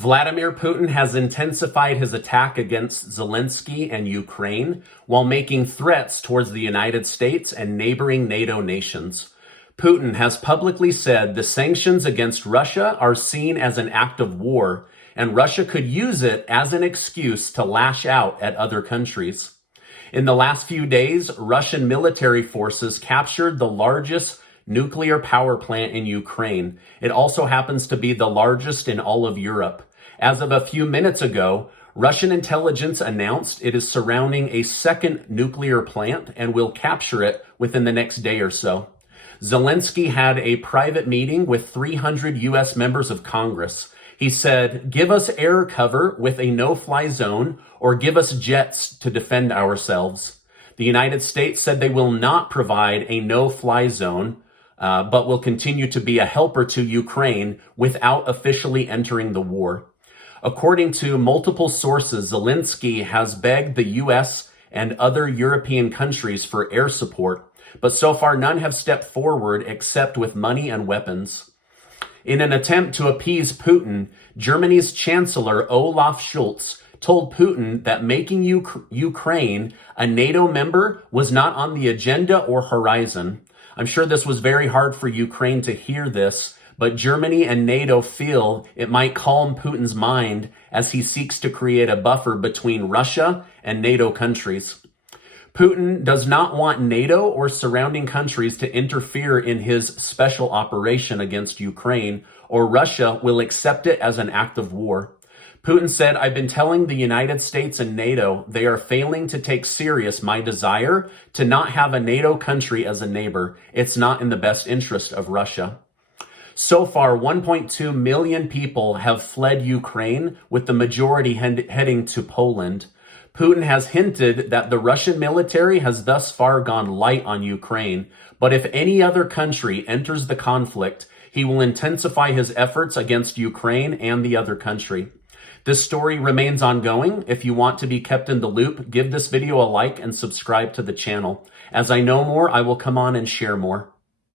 Vladimir Putin has intensified his attack against Zelensky and Ukraine while making threats towards the United States and neighboring NATO nations. Putin has publicly said the sanctions against Russia are seen as an act of war, and Russia could use it as an excuse to lash out at other countries. In the last few days, Russian military forces captured the largest nuclear power plant in Ukraine. It also happens to be the largest in all of Europe. As of a few minutes ago, Russian intelligence announced it is surrounding a second nuclear plant and will capture it within the next day or so. Zelensky had a private meeting with 300 U.S. members of Congress. He said, "Give us air cover with a no-fly zone or give us jets to defend ourselves." The United States said they will not provide a no-fly zone, but will continue to be a helper to Ukraine without officially entering the war. According to multiple sources, Zelensky has begged the U.S. and other European countries for air support, but so far none have stepped forward except with money and weapons. In an attempt to appease Putin, Germany's Chancellor Olaf Scholz told Putin that making Ukraine a NATO member was not on the agenda or horizon. I'm sure this was very hard for Ukraine to hear this, but Germany and NATO feel it might calm Putin's mind as he seeks to create a buffer between Russia and NATO countries. Putin does not want NATO or surrounding countries to interfere in his special operation against Ukraine, or Russia will accept it as an act of war. Putin said, "I've been telling the United States and NATO they are failing to take serious my desire to not have a NATO country as a neighbor. It's not in the best interest of Russia." So far, 1.2 million people have fled Ukraine, with the majority heading to Poland. Putin has hinted that the Russian military has thus far gone light on Ukraine, but if any other country enters the conflict, he will intensify his efforts against Ukraine and the other country. This story remains ongoing. If you want to be kept in the loop, give this video a like and subscribe to the channel. As I know more, I will come on and share more.